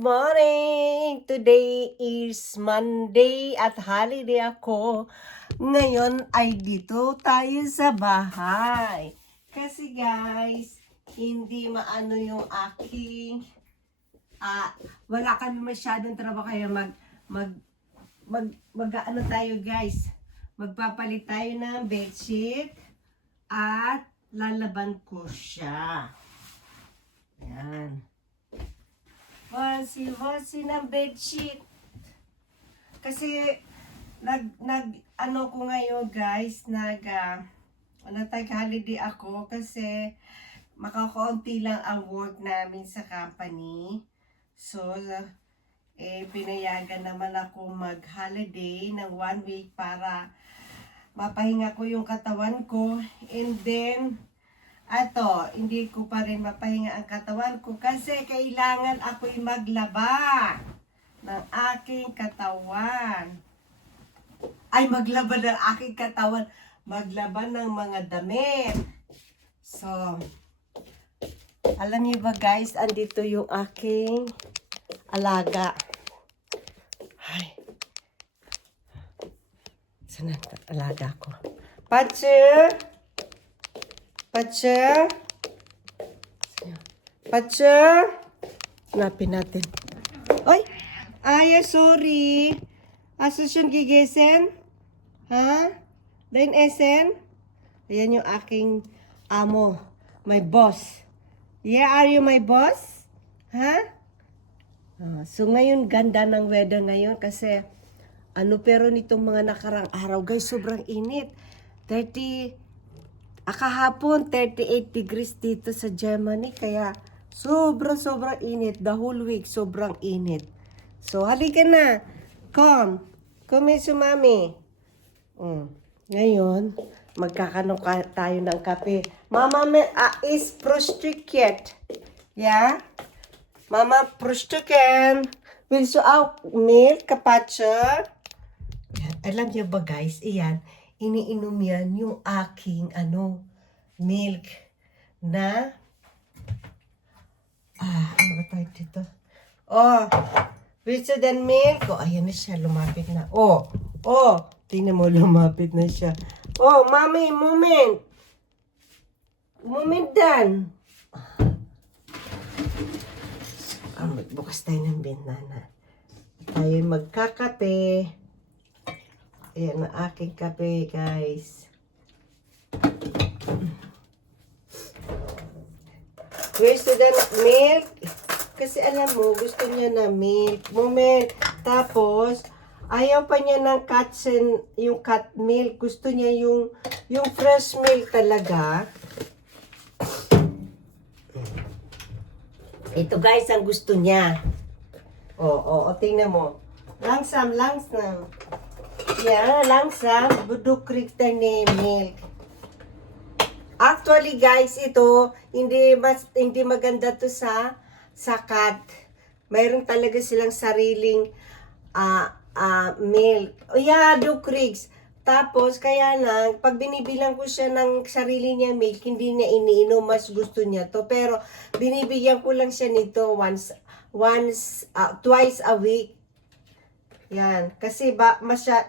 morning! Today is Monday at holiday ako. Ngayon ay dito tayo sa bahay. Kasi guys, hindi maano yung aking wala kami masyadong trabaho kaya ano tayo guys. Magpapalit tayo ng bedsheet at lalaban ko siya. Ayan. Wasi ng bedsheet. Kasi ano ko ngayon guys, nag-holiday ako kasi makakaunti lang ang work namin sa company. So, pinayagan naman ako mag-holiday ng 1 week para mapahinga ko yung katawan ko. And then, hindi ko pa rin mapahinga ang katawan ko kasi kailangan ako'y maglaba ng aking katawan. Maglaba ng aking katawan. Maglaba ng mga damit. So, alam niyo ba guys, andito yung aking alaga. Ay. Saan ang alaga ko? Patsu! Patsu! Patsu! Hanapin natin. Ay! Sorry. Asus yung gigesen? Ha? Dain esen? Ayan yung aking amo. My boss. Yeah, are you my boss? Ha? So ngayon, ganda ng weather ngayon kasi pero nitong mga nakarang araw, guys, sobrang init. Kahapon, 38 degrees dito sa Germany. Kaya, sobrang init. The whole week, sobrang init. So, halika na. Come here to mommy. Ngayon, magkakano tayo ng kape. Mama is prostriket. Yeah? Mama prostriken. Will you out milk, kapacha? Alam niyo ba guys, iyan. Iniinom yan yung aking milk na ano ba tayo dito? Richer than milk. Ayan na siya, lumapit na. Tingnan mo, lumapit na siya. Mommy, moment dan. Magbukas tayo ng bintana. Tayo magkakape. Ayan ang aking kape, guys. Where's the milk? Kasi alam mo, gusto niya na milk. Moment. Tapos, ayaw pa niya ng yung cat milk. Gusto niya yung fresh milk talaga. Ito guys, ang gusto niya. Tingnan mo. Langsam. Yan, langsam. Budukrik tayo ni milk. Actually guys, ito, hindi maganda to sa cat. Mayroon talaga silang sariling milk. Dukriks. Tapos, kaya lang, pag binibilang ko siya ng sarili niya milk, hindi niya iniinom, mas gusto niya to. Pero, binibigyan ko lang siya nito twice a week. Yan. Kasi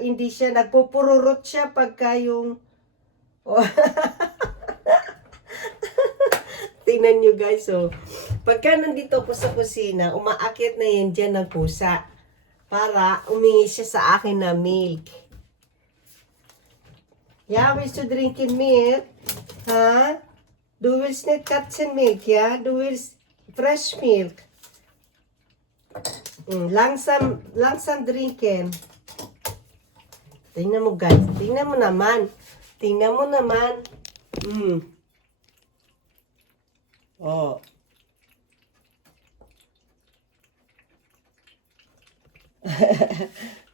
hindi siya, nagpupururot siya pagka yung, tingnan nyo guys, pagka nandito ako sa kusina, umaakyat na yan dyan ng pusa para umingi siya sa akin na milk. Yeah, we should drink milk. Ha? Du willst nicht Katzenmilk, ja? Du willst fresh milk. Langsam drinken. Tingnan mo guys. Tingnan mo naman.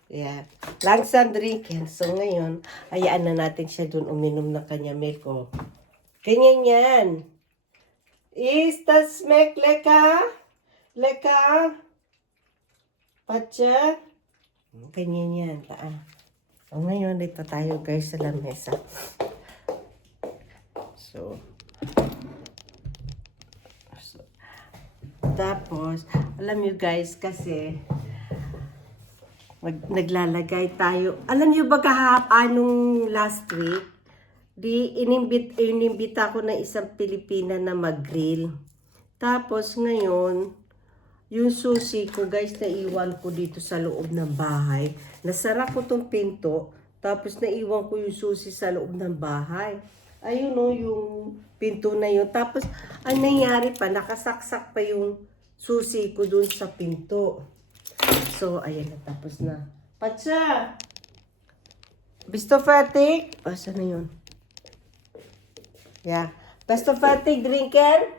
Yeah. Langsam drinken. So ngayon, hayaan na natin siya dun uminom ng kanya milk. Ganyan yan. Is das schmeckt lecker? Lecker? Pacha? Ganyan yan. Ngayon, dito tayo guys sa lamesa. So Tapos, alam nyo guys, kasi naglalagay tayo. Alam nyo ba anong last week, inimbita ko na isang Pilipina na mag-grill. Tapos ngayon, yung susi ko guys, naiwan ko dito sa loob ng bahay. Nasara ko tong pinto, tapos naiwan ko yung susi sa loob ng bahay. Ayun o, yung pinto na yun. Tapos, ang nangyari pa, nakasaksak pa yung susi ko dun sa pinto. So, ayan na, tapos na. Patsa! Bisto Fatik? Oh, saan na yun? Yeah. Bisto Fatik, drinker?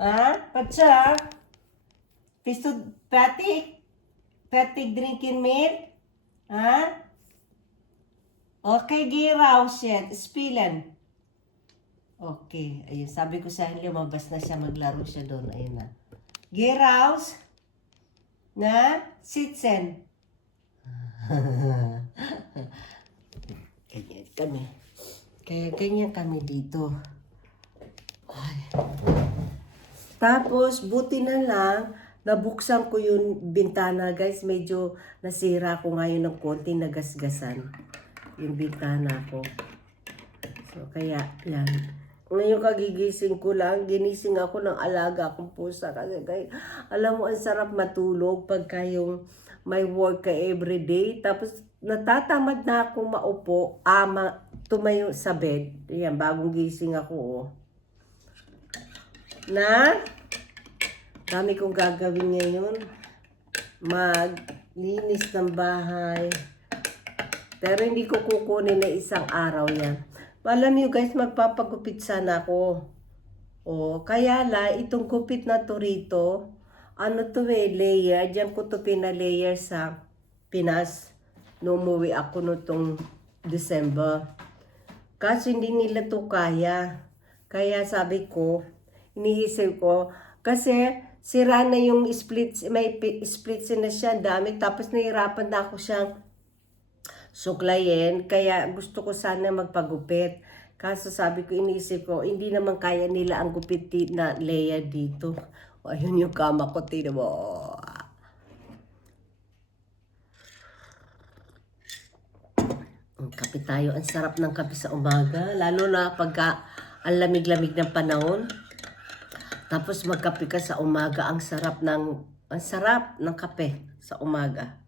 Ha? Patsa? Bisto Fatik? Fatik drinking milk? Ha? Okay, giraw siya. Spillan. Okay, ayun. Sabi ko sa inyo, lumabas na siya, maglaro siya doon. Ayun na. Giraus na sitsen. Ganyan kami. Kaya ganyan kami dito. Ay. Tapos, buti na lang, nabuksan ko yung bintana, guys. Medyo nasira ko ngayon ng konti, nagasgasan yung bintana ko. So, kaya, yan. Ngayon kagigising ko lang, ginising ako ng alaga akong pusa. Kasi guys, alam mo, ang sarap matulog pagka yung may work ka everyday. Tapos, natatamad na akong maupo, tumayo sa bed. Yan, bagong gising ako, oh. Na, dami kong gagawin ngayon. Maglinis ng bahay. Pero hindi ko kukunin na isang araw yan. Alam niyo guys, magpapagupit sana ako. O, kaya itong gupit na to rito, ano to layer. Diyan ko to pina-layer sa Pinas. Nung umuwi ako nitong December. Kasi hindi nila to kaya. Kaya sabi ko, iniisip ko, kasi sira na yung splits, may splits na siya, dami. Tapos nahirapan na ako siyang suklayin, kaya gusto ko sana magpagupit. Kaso sabi ko, iniisip ko, hindi naman kaya nila ang gupit na layer dito. O, ayun yung kama ko, tignan mo. Kape tayo, ang sarap ng kape sa umaga, lalo na pagka ang lamig-lamig ng panahon. Tapos magkape ka sa umaga, ang sarap ng kape sa umaga.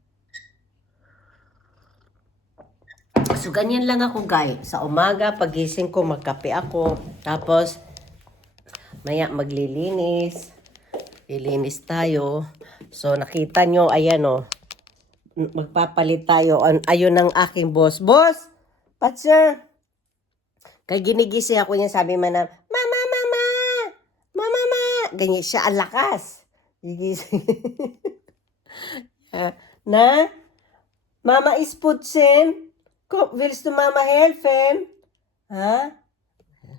So, ganyan lang ako, guys. Sa umaga, pagising ko, magkape ako. Tapos, maya maglilinis. Lilinis tayo. So, nakita nyo, ayan o. Magpapalit tayo. Ayun ang aking boss. Boss! Patser! Kaya ginigising ako niya, sabi man na, Mama, Mama! Mama, Mama! Ganyan siya, ang lakas. Gigising. Na? Mama is putsin. Willst du Mama helfen? Ha?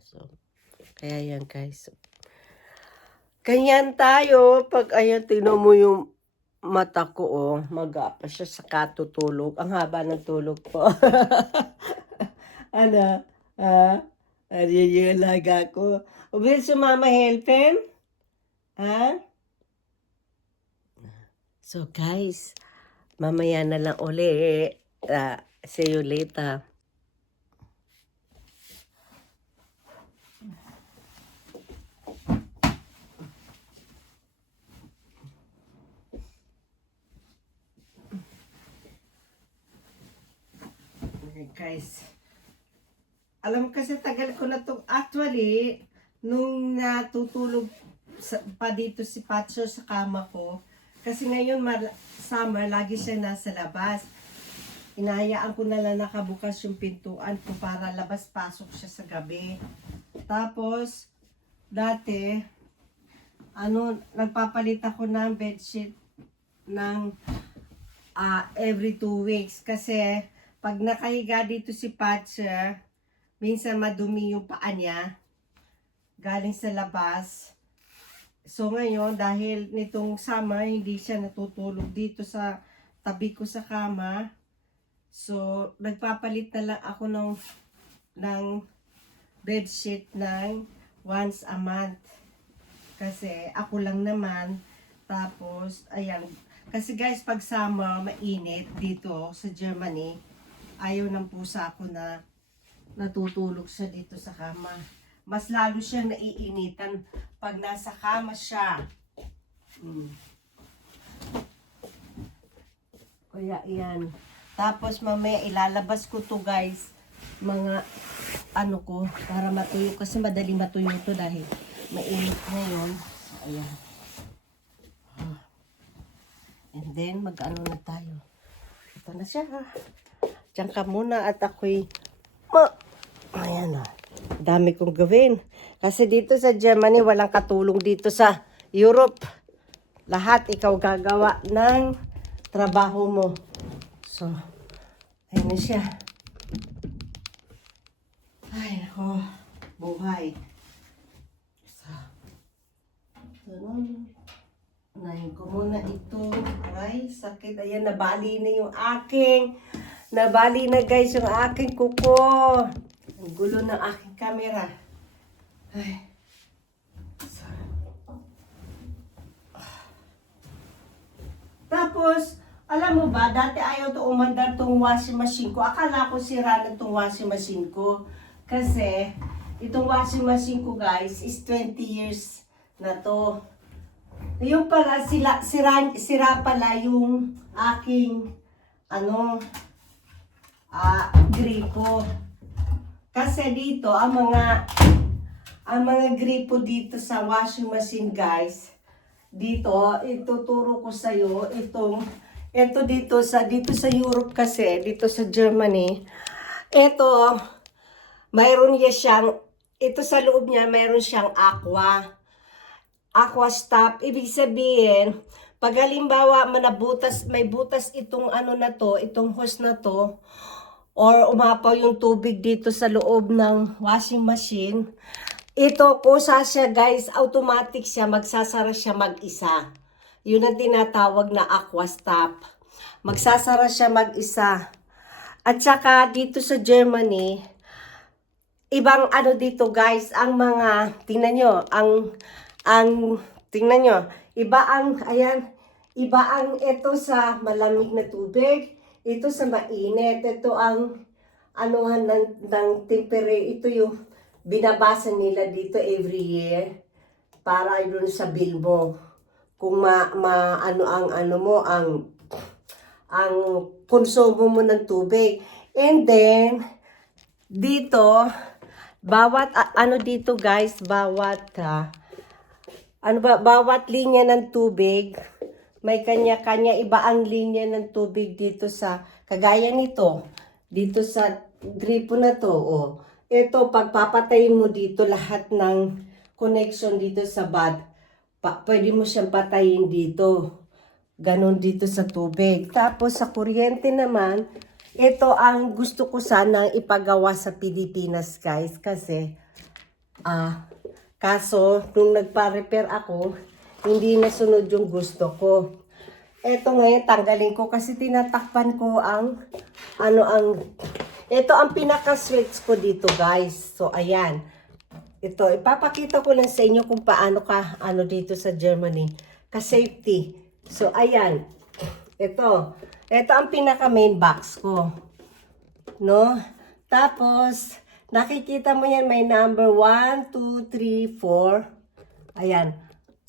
So, kaya yan guys. Ganyan tayo. Pag ayan, tingnan mo yung mata ko, oh. Mag-apa siya sa katutulog. Ang haba ng tulog ko. Ano? Ha? Ano yung alaga ko? Willst du Mama helfen? Ha? So guys, mamaya na lang uli. See you later. Okay guys. Alam kasi tagal ko na to. Actually, nung natutulog pa dito si Patso sa kama ko, kasi ngayon summer, lagi siya nasa labas. Inahayaan ko na lang nakabukas yung pintuan ko para labas-pasok siya sa gabi. Tapos, dati, nagpapalit ako ng bedsheet ng every 2 weeks. Kasi, pag nakahiga dito si Patcher, minsan madumi yung paa niya, galing sa labas. So, ngayon, dahil nitong summer, hindi siya natutulog dito sa tabi ko sa kama. So, nagpapalit na lang ako ng bedsheet ng once a month. Kasi ako lang naman, Tapos, ayan. Kasi guys, pag summer, mainit dito sa Germany, ayaw ng pusa ko na natutulog siya dito sa kama. Mas lalo siyang naiinitan pag nasa kama siya. Kaya yan. Tapos mamaya ilalabas ko to guys. Mga ano ko, para matuyo. Kasi madali matuyo to dahil mainit ngayon. Ayan. And then, mag-ano na tayo. Ito na siya. Diyan ka muna at ako'y ayan o. Dami kong gawin. Kasi dito sa Germany, walang katulong dito sa Europe. Lahat ikaw gagawa ng trabaho mo. So, ayan na siya. Ay, nako. Buhay. So, unahin ko muna ito. Ay, sakit. Ayan, nabali na yung aking. Nabali na guys yung aking kuko. Ang gulo ng aking camera. Ay. Sorry. Tapos, alam mo ba, dati ayaw to umandar tong washing machine ko. Akala ko sira na tong washing machine ko. Kasi, itong washing machine ko guys is 20 years na to. Yung pala, sira pala yung aking, gripo. Kasi dito, ang mga gripo dito sa washing machine guys, dito, ituturo ko sa'yo, ito dito sa Europe kasi, dito sa Germany, ito, mayroon niya siyang, ito sa loob niya, mayroon siyang aqua stop. Ibig sabihin, pag halimbawa may butas itong itong hose na to, or umapaw yung tubig dito sa loob ng washing machine, ito, kusa siya guys, automatic siya, magsasara siya mag-isa. Yun ang tinatawag na aqua stop. Magsasara siya mag-isa. At saka dito sa Germany, ibang dito guys, ang mga, tingnan nyo, tingnan nyo, iba ang ito sa malamig na tubig, ito sa mainit, ito ang anuhan ng temperature, ito yung binabasa nila dito every year para doon sa bill mo. Kung ang konsumo mo ng tubig. And then, dito, bawat bawat linya ng tubig, may kanya-kanya iba ang linya ng tubig dito sa, kagaya nito, dito sa gripo na to, ito, pagpapatayin mo dito lahat ng connection dito sa bad, pwede mo siyang patayin dito. Ganon dito sa tubig. Tapos sa kuryente naman, ito ang gusto ko sana ipagawa sa Pilipinas guys, kasi kaso, nung nagpa-repair ako, hindi nasunod yung gusto ko. Eto ngayon, tanggalin ko kasi tinatakpan ko ito ang pinaka-switch ko dito guys. So, ayan. Ito, ipapakita ko lang sa inyo kung paano dito sa Germany, ka-safety. So, ayan. Ito ang pinaka-main box ko. No? Tapos, nakikita mo yan, may number 1, 2, 3, 4. Ayan,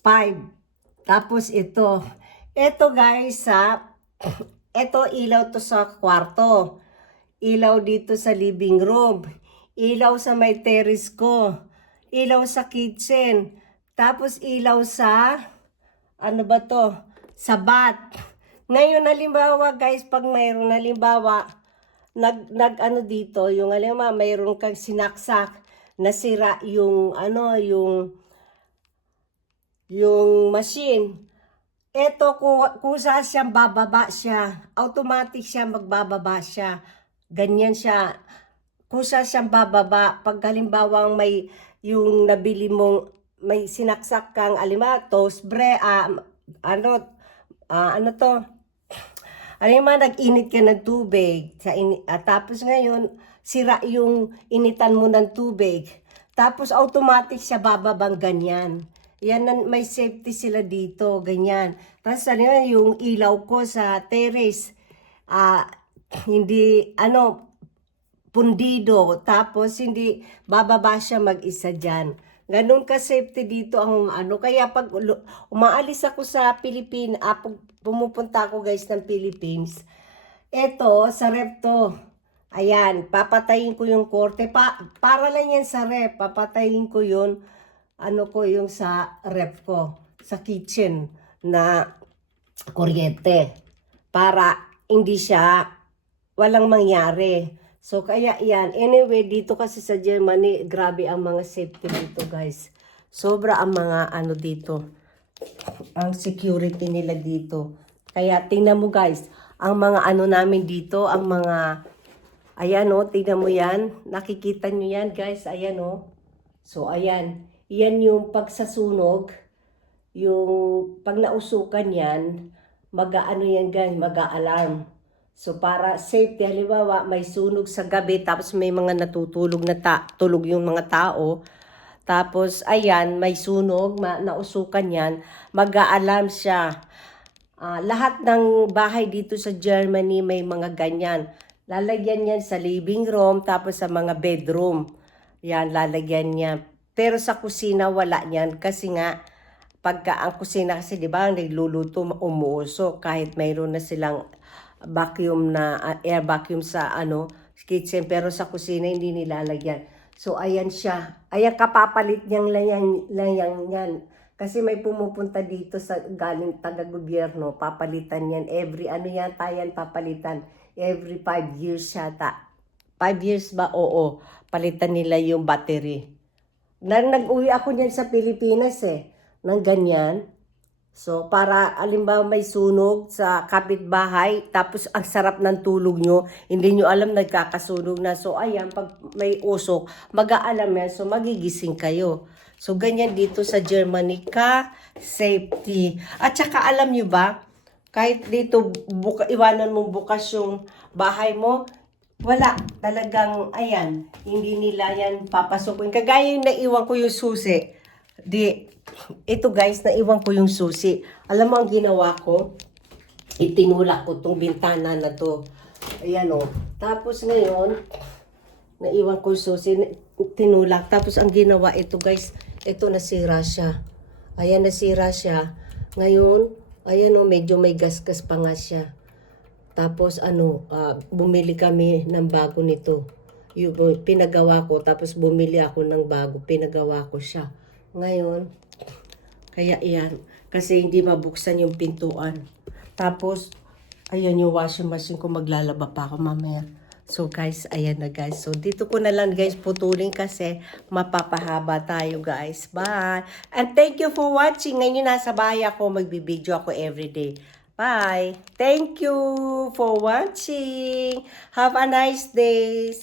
5. Tapos ito. Ito guys, ito ilaw to sa kwarto. Ilaw dito sa living room. Ilaw sa may terrace ko. Ilaw sa kitchen. Tapos ilaw sa, sa bath. Ngayon, halimbawa guys, pag mayroon dito, yung mayroon kang sinaksak, nasira yung machine. Ito, kusa siyang bababa siya, automatic siya magbababa siya. Ganyan siya. Kusa siyang bababa. Pag halimbawa yung nabili mong, may sinaksak kang toast bread, nag-init ka ng tubig, tapos ngayon, sira yung initan mo ng tubig. Tapos automatic siya bababang ganyan. Yan, may safety sila dito, ganyan. Tapos ano yan, yung ilaw ko sa terrace, hindi, pundido. Tapos hindi bababa siya mag-isa dyan. Ganun ka safety dito ang Kaya pag umaalis ako sa Pilipinas, pumupunta ako guys ng Philippines, eto, sa rep to. Ayan, papatayin ko yung korte. Para lang yan sa rep. Papatayin ko yun. Yung sa rep ko. Sa kitchen na kuryente. Para hindi siya walang mangyari. So, kaya yan. Anyway, dito kasi sa Germany, grabe ang mga safety dito, guys. Sobra ang mga dito. Ang security nila dito. Kaya, tingnan mo, guys. Ang mga namin dito, ang mga, ayan, tingnan mo yan. Nakikita nyo yan, guys. Ayan, So, ayan. Yan yung pagsasunog. Yung pag nausukan yan, yan, guys, mag-a-alarm. So, para safety, halimbawa, may sunog sa gabi, tapos may mga natutulog na tulog yung mga tao. Tapos, ayan, may sunog, nausukan yan, mag-a-alarm siya. Lahat ng bahay dito sa Germany may mga ganyan. Lalagyan yan sa living room, tapos sa mga bedroom. Yan, lalagyan niya. Pero sa kusina, wala yan. Kasi nga, pagka ang kusina kasi, di ba, nagluluto, umuusok. Kahit mayroon na silang vacuum na air vacuum sa kitchen, pero sa kusina hindi nilalagyan. So ayan siya. Ayan, kapapalit niyang layang yan. Kasi may pumupunta dito sa galing taga-gobyerno, papalitan yan every tayan papalitan every 5 years yata. 5 years ba? Oo. Palitan nila yung battery. Nag-uwi ako niyan sa Pilipinas ng ganyan. So, para alimbawa may sunog sa kapitbahay, tapos ang sarap ng tulog nyo, hindi nyo alam nagkakasunog na. So, ayan, pag may usok, mag-aalam yan, so magigising kayo. So, ganyan dito sa Germany ka, safety. At saka alam nyo ba, kahit dito iwanan mong bukas yung bahay mo, wala, talagang, ayan, hindi nila yan papasokin. Kagaya yung naiwan ko yung susi. Ito guys, naiwan ko yung susi. Alam mo ang ginawa ko? Itinulak ko tong bintana na to. Ayan Tapos ngayon, naiwan ko yung susi, tinulak. Tapos ang ginawa ito guys, ito nasira siya. Ayan, nasira siya. Ngayon, ayan medyo may gasgas pa nga siya. Tapos bumili kami ng bago nito. Yung pinagawa ko, tapos bumili ako ng bago, pinagawa ko siya. Ngayon, kaya iyan, kasi hindi mabuksan yung pintuan. Tapos, ayan yung washing machine ko, maglalaba pa ako mamaya. So guys, ayan na guys. So dito ko na lang guys putulin kasi mapapahaba tayo guys. Bye! And thank you for watching. Ngayon nasa bahay ako, magbibideo ako everyday. Bye! Thank you for watching. Have a nice day.